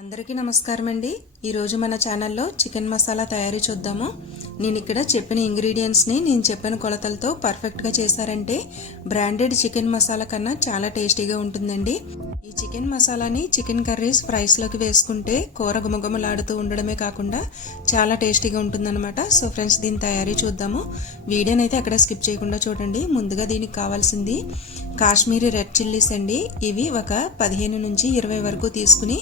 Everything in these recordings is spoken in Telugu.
అందరికీ నమస్కారం అండి ఈరోజు మన ఛానల్లో చికెన్ మసాలా తయారీ చూద్దాము. నేను ఇక్కడ చెప్పిన ఇంగ్రీడియంట్స్ని నేను చెప్పిన కొలతలతో పర్ఫెక్ట్గా చేశారంటే బ్రాండెడ్ చికెన్ మసాలా కన్నా చాలా టేస్టీగా ఉంటుందండి. ఈ చికెన్ మసాలాని చికెన్ కర్రీస్ ఫ్రైస్లోకి వేసుకుంటే కూర గుమగుమలాడుతూ ఉండడమే కాకుండా చాలా టేస్టీగా ఉంటుందన్నమాట. సో ఫ్రెండ్స్ దీని తయారీ చూద్దాము. వీడియోని అయితే అక్కడ స్కిప్ చేయకుండా చూడండి. ముందుగా దీనికి కావాల్సింది కాశ్మీరీ రెడ్ చిల్లీస్ అండి. ఇవి ఒక పదిహేను నుంచి ఇరవై వరకు తీసుకుని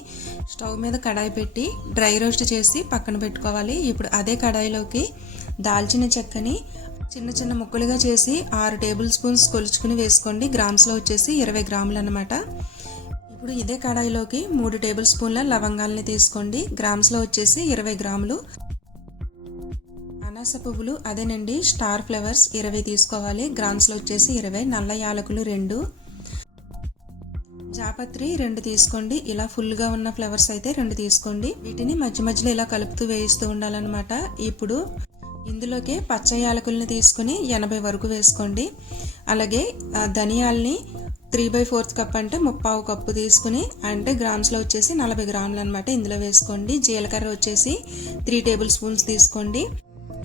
స్టవ్ మీద కడాయి పెట్టి డ్రై రోస్ట్ చేసి పక్కన పెట్టుకోవాలి. ఇప్పుడు అదే కడాయిలోకి దాల్చిన చెక్కని చిన్న చిన్న ముక్కలుగా చేసి ఆరు టేబుల్ స్పూన్స్ కొలుచుకుని వేసుకోండి. గ్రామ్స్లో వచ్చేసి ఇరవై గ్రాములు అనమాట ఇప్పుడు ఇదే కడాయిలోకి మూడు టేబుల్ స్పూన్ల లవంగాల్ని తీసుకోండి. గ్రామ్స్లో వచ్చేసి ఇరవై గ్రాములు. అనాస పువ్వులు అదేనండి స్టార్ ఫ్లవర్స్ ఇరవై తీసుకోవాలి. గ్రామ్స్లో వచ్చేసి ఇరవై నల్ల యాలకులు రెండు. జాపత్రి రెండు తీసుకోండి. ఇలా ఫుల్గా ఉన్న ఫ్లవర్స్ అయితే రెండు తీసుకోండి. వీటిని మధ్య మధ్యలో ఇలా కలుపుతూ వేయిస్తూ ఉండాలన్నమాట. ఇప్పుడు ఇందులోకి పచ్చ యాలకుల్ని తీసుకుని ఎనభై వరకు వేసుకోండి. అలాగే ధనియాల్ని త్రీ బై ఫోర్త్ కప్ అంటే ముప్పావు కప్పు తీసుకుని అంటే గ్రామ్స్లో వచ్చేసి నలభై గ్రాములు అనమాట ఇందులో వేసుకోండి. జీలకర్ర వచ్చేసి త్రీ టేబుల్ స్పూన్స్ తీసుకోండి.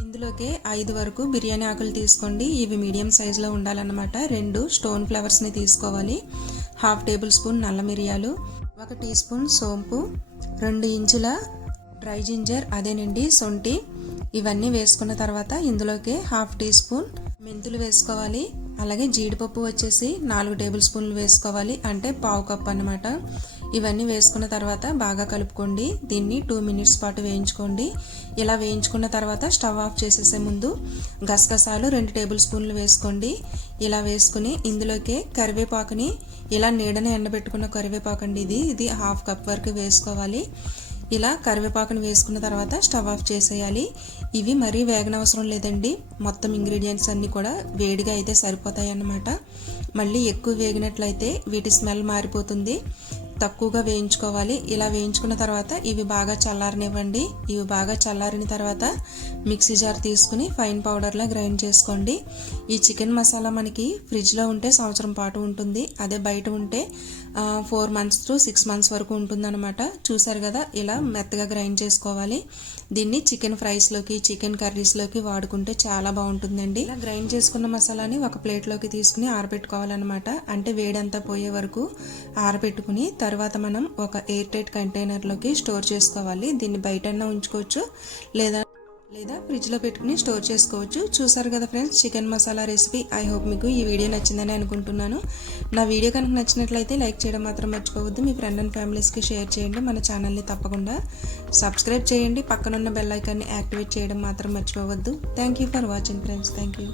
ఇందులోకి ఐదు వరకు బిర్యానీ ఆకులు తీసుకోండి. ఇవి మీడియం సైజులో ఉండాలన్నమాట. రెండు స్టోన్ ఫ్లవర్స్ని తీసుకోవాలి. హాఫ్ టేబుల్ స్పూన్ నల్ల మిరియాలు ఒక టీ స్పూన్ సోంపు రెండు ఇంచుల డ్రై జింజర్ అదేనండి సొంటి ఇవన్నీ వేసుకున్న తర్వాత ఇందులోకి హాఫ్ టీ స్పూన్ మెంతులు వేసుకోవాలి. అలాగే జీడిపప్పు వచ్చేసి నాలుగు టేబుల్ స్పూన్లు వేసుకోవాలి. అంటే పావు కప్ అనమాట ఇవన్నీ వేసుకున్న తర్వాత బాగా కలుపుకోండి. దీన్ని టూ మినిట్స్ పాటు వేయించుకోండి. ఇలా వేయించుకున్న తర్వాత స్టవ్ ఆఫ్ చేసేసే ముందు గసగసాలు రెండు టేబుల్ స్పూన్లు వేసుకోండి. ఇలా వేసుకుని ఇందులోకే కరివేపాకుని ఇలా నీడని ఎండబెట్టుకున్న కరివేపాకు అండి ఇది. ఇది హాఫ్ కప్ వరకు వేసుకోవాలి. ఇలా కరివేపాకుని వేసుకున్న తర్వాత స్టవ్ ఆఫ్ చేసేయాలి. ఇవి మరీ వేగనవసరం లేదండి. మొత్తం ఇంగ్రీడియంట్స్ అన్నీ కూడా వేడిగా అయితే సరిపోతాయి అన్నమాట. మళ్ళీ ఎక్కువ వేగినట్లయితే వీటి స్మెల్ మారిపోతుంది. తక్కువగా వేయించుకోవాలి. ఇలా వేయించుకున్న తర్వాత ఇవి బాగా చల్లారనివ్వండి. ఇవి బాగా చల్లారిన తర్వాత మిక్సీ జార్ తీసుకుని ఫైన్ పౌడర్లా గ్రైండ్ చేసుకోండి. ఈ చికెన్ మసాలా మనకి ఫ్రిడ్జ్లో ఉంటే సంవత్సరం పాటు ఉంటుంది. అదే బయట ఉంటే four months to six months వరకు ఉంటుందన్నమాట. చూసారు కదా ఇలా మెత్తగా గ్రైండ్ చేసుకోవాలి. దీన్ని చికెన్ ఫ్రైస్లోకి చికెన్ కర్రీస్లోకి వాడుకుంటే చాలా బాగుంటుందండి. ఇలా గ్రైండ్ చేసుకున్న మసాలాని ఒక ప్లేట్లోకి తీసుకుని ఆరబెట్టుకోవాలన్నమాట. అంటే వేడంతా పోయే వరకు ఆరబెట్టుకుని తర్వాత మనం ఒక ఎయిర్ టైట్ కంటైనర్లోకి స్టోర్ చేసుకోవాలి. దీన్ని బయటన్నా ఉంచుకోవచ్చు. లేదా లేదా ఫ్రిడ్జ్లో పెట్టుకుని స్టోర్ చేసుకోవచ్చు. చూసారు కదా friends chicken masala recipe. I hope మీకు ఈ వీడియో నచ్చిందని అనుకుంటున్నాను. నా వీడియో కనుక నచ్చినట్లయితే లైక్ చేయడం మాత్రం మర్చిపోవద్దు. మీ ఫ్రెండ్ అండ్ ఫ్యామిలీస్కి షేర్ చేయండి. మన ఛానల్ని తప్పకుండా సబ్స్క్రైబ్ చేయండి. పక్కనున్న బెల్ ఐకాన్ని యాక్టివేట్ చేయడం మాత్రం మర్చిపోవద్దు. Thank you for watching friends. Thank you.